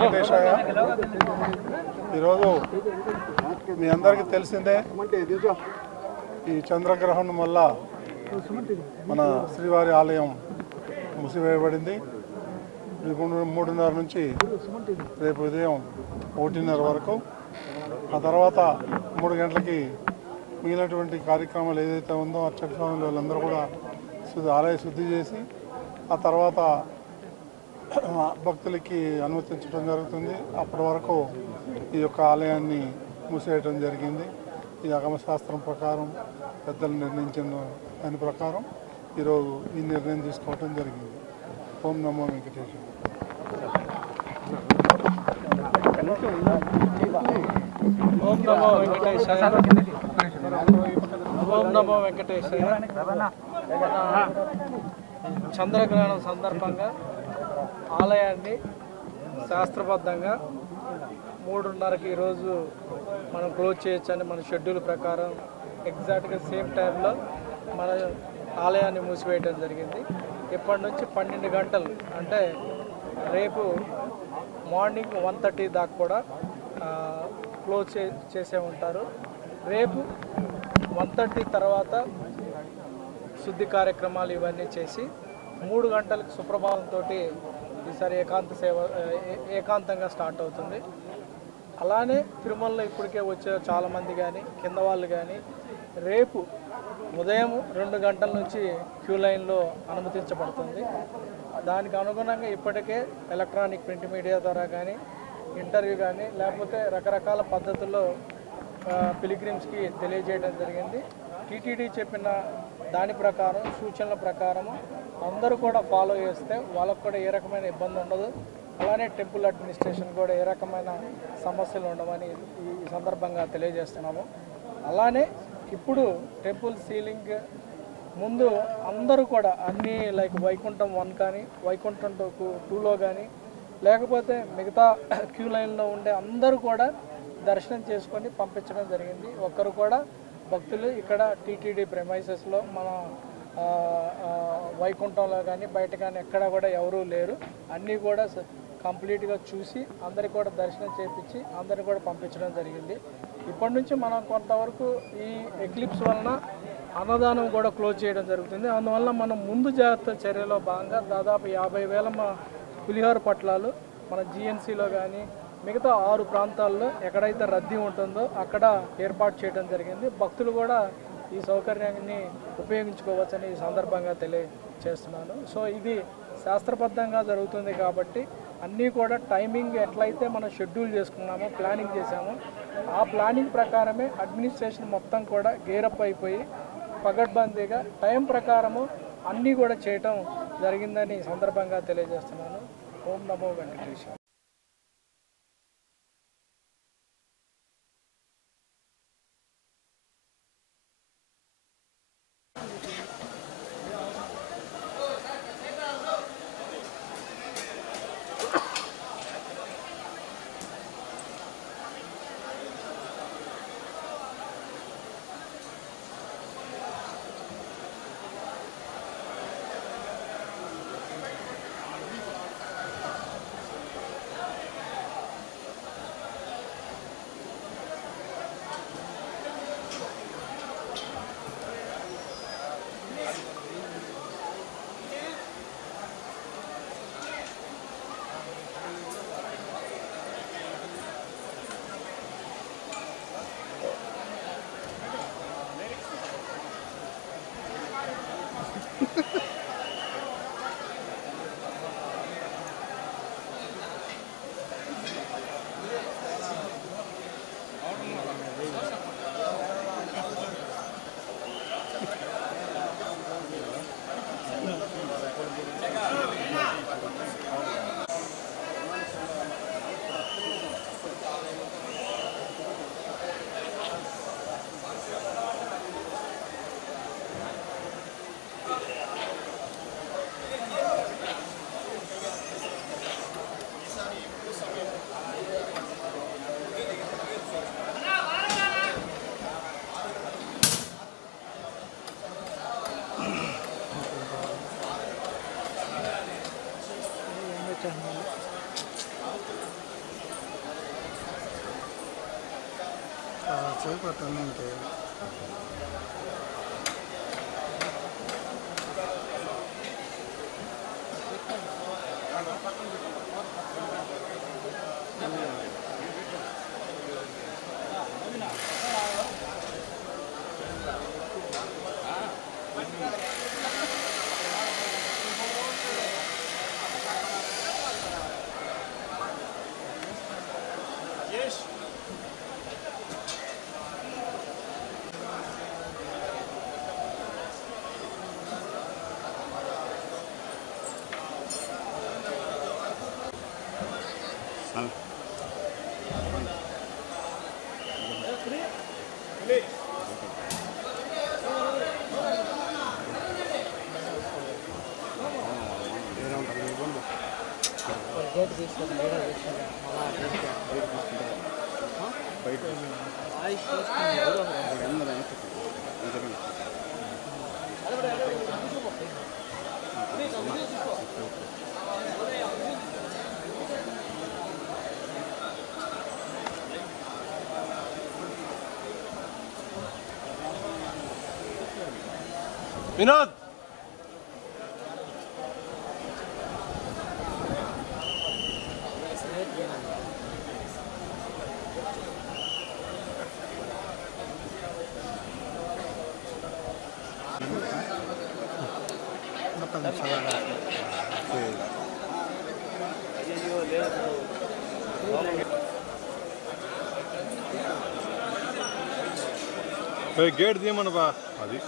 వెంకటేశయ్య. ఈరోజు మీ అందరికీ తెలిసిందే, ఈ చంద్రగ్రహణం వల్ల మన శ్రీవారి ఆలయం మూసివేయబడింది. 3:30 నుంచి రేపు ఉదయం 1:30 వరకు. ఆ తర్వాత 3 గంటలకి మిగిలినటువంటి కార్యక్రమాలు ఏదైతే ఉందో అర్చక స్వాములు వాళ్ళందరూ కూడా ఆలయ శుద్ధి చేసి ఆ తర్వాత భక్తులకి అనుమతించడం జరుగుతుంది. అప్పటి వరకు ఈ యొక్క ఆలయాన్ని మూసేయడం జరిగింది. ఈ ఆగమశాస్త్రం ప్రకారం పెద్దలు నిర్ణయించిన దాని ప్రకారం ఈరోజు ఈ నిర్ణయం తీసుకోవడం జరిగింది. ఓం నమో వెంకటేశ్వర. ఓం నమో వెంకటేశాయ. ఓం నమో వెంకటేశాయ. చంద్రగ్రహణం సందర్భంగా ఆలయాన్ని శాస్త్రబద్ధంగా 3:30కి ఈరోజు మనం క్లోజ్ చేయొచ్చని మన షెడ్యూల్ ప్రకారం ఎగ్జాక్ట్గా సేమ్ టైంలో మన ఆలయాన్ని మూసివేయడం జరిగింది. ఇప్పటి నుంచి 12 గంటలు అంటే రేపు మార్నింగ్ 1:30 దాకా కూడా క్లోజ్ చేసే ఉంటారు. రేపు 1:30 తర్వాత శుద్ధి కార్యక్రమాలు ఇవన్నీ చేసి 3 గంటలకు సుప్రభాతంతో ఈసారి ఏకాంతంగా స్టార్ట్ అవుతుంది. అలానే తిరుమలలో ఇప్పటికే వచ్చే చాలామంది కానీ కింద వాళ్ళు కానీ రేపు ఉదయం 2 గంటల నుంచి క్యూ లైన్లో అనుమతించబడుతుంది. దానికి అనుగుణంగా ఇప్పటికే ఎలక్ట్రానిక్ ప్రింట్ మీడియా ద్వారా కానీ ఇంటర్వ్యూ కానీ లేకపోతే రకరకాల పద్ధతుల్లో పిలిగ్రిమ్స్కి తెలియజేయడం జరిగింది. టీటీడీ చెప్పిన దాని ప్రకారం సూచనల ప్రకారము అందరూ కూడా ఫాలో చేస్తే వాళ్ళకు కూడా ఏ రకమైన ఇబ్బంది ఉండదు. అలానే టెంపుల్ అడ్మినిస్ట్రేషన్ కూడా ఏ రకమైన సమస్యలు ఉండవని ఈ సందర్భంగా తెలియజేస్తున్నాము. అలానే ఇప్పుడు టెంపుల్ సీలింగ్ ముందు అందరూ కూడా అన్నీ లైక్ వైకుంఠం 1 కానీ వైకుంఠం 2లో కానీ లేకపోతే మిగతా క్యూ లైన్లో ఉండే అందరూ కూడా దర్శనం చేసుకొని పంపించడం జరిగింది. ఒక్కరు కూడా భక్తులు ఇక్కడ టీటీడీ ప్రెమైసెస్లో మన వైకుంఠంలో కానీ బయట కానీ ఎక్కడ కూడా ఎవరూ లేరు. అన్నీ కూడా కంప్లీట్గా చూసి అందరికి కూడా దర్శనం చేయించి అందరిని కూడా పంపించడం జరిగింది. ఇప్పటి నుంచి మనం కొంతవరకు ఈ ఎక్లిప్స్ వలన అన్నదానం కూడా క్లోజ్ చేయడం జరుగుతుంది. అందువల్ల మనం ముందు జాగ్రత్త చర్యలో భాగంగా దాదాపు 50,000 పులిహోర పట్లాలు మన జిఎన్సీలో కానీ మిగతా 6 ప్రాంతాల్లో ఎక్కడైతే రద్దీ ఉంటుందో అక్కడ ఏర్పాటు చేయడం జరిగింది. భక్తులు కూడా ఈ సౌకర్యాన్ని ఉపయోగించుకోవచ్చని ఈ సందర్భంగా తెలియజేస్తున్నాను. సో ఇది శాస్త్రబద్ధంగా జరుగుతుంది కాబట్టి అన్నీ కూడా టైమింగ్ ఎట్లయితే మనం షెడ్యూల్ చేసుకున్నామో ప్లానింగ్ చేశామో ఆ ప్లానింగ్ ప్రకారమే అడ్మినిస్ట్రేషన్ మొత్తం కూడా గేరప్ అయిపోయి పగడ్బందీగా టైం ప్రకారము అన్నీ కూడా చేయటం జరిగిందని ఈ సందర్భంగా తెలియజేస్తున్నాను. ఓం నమో వెంకటేశ్వర. పోయి పట్టాలి అంటే వినోద్ గేట్ తీయమను బా అది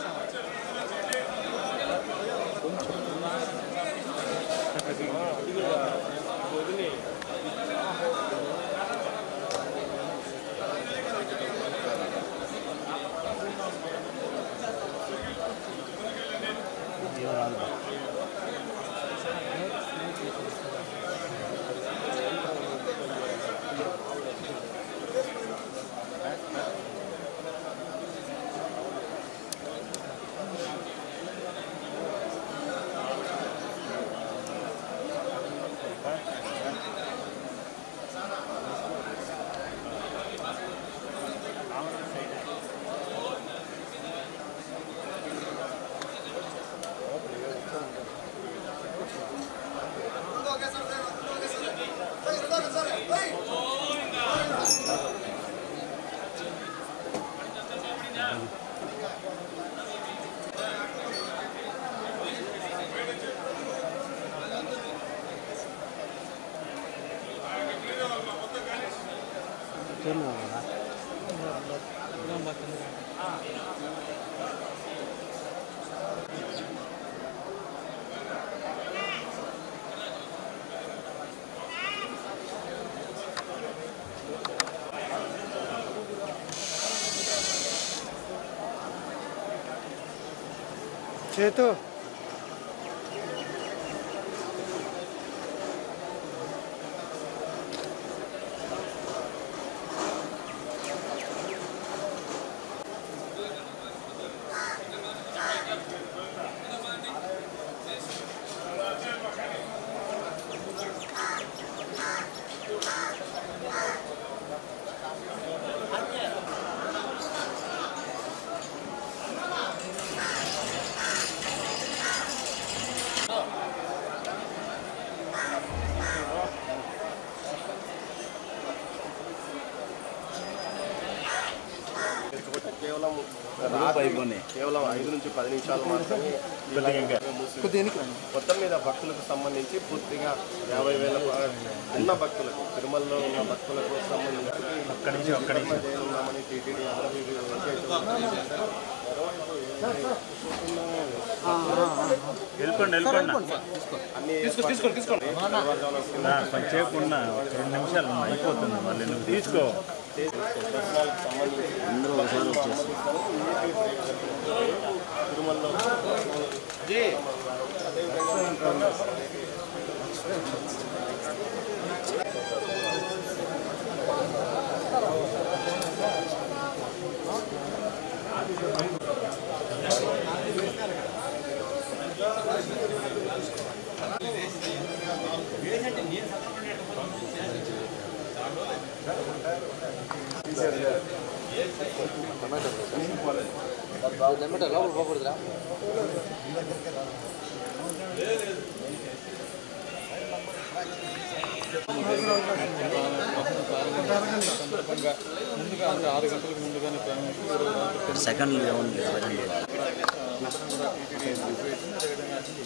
చేతు కేవలం 5 నుంచి 10 నిమిషాలు మాత్రమే మొత్తం మీద భక్తులకు సంబంధించి పూర్తిగా 50,000 ఉన్న భక్తులకు తిరుమలలో ఉన్న భక్తులకు సంబంధించి ఉన్నామని టీటీడీ కొంచెంసేపు ఉన్న 2 నిమిషాలు అయిపోతుంది మళ్ళీ నువ్వు తీసుకో అందరూ ఒకసారి వచ్చేసి తిరుమలలో ముందుగా అంటే 6 గంటలకు ముందుగానే సెకండ్లు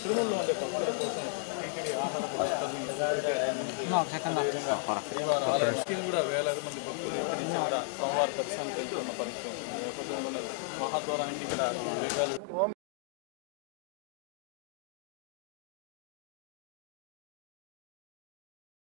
తిరుమలలో అంటే భక్తుల కోసం టీటీడీ ఆహార పదార్థాలు కూడా వేలాది మంది భక్తులు ఇక్కడి నుంచి కూడా సోమవారం దర్శనానికి వెళ్తున్న పరిస్థితి నేపథ్యంలో మహాద్వారానికి ఇక్కడ వేగాలు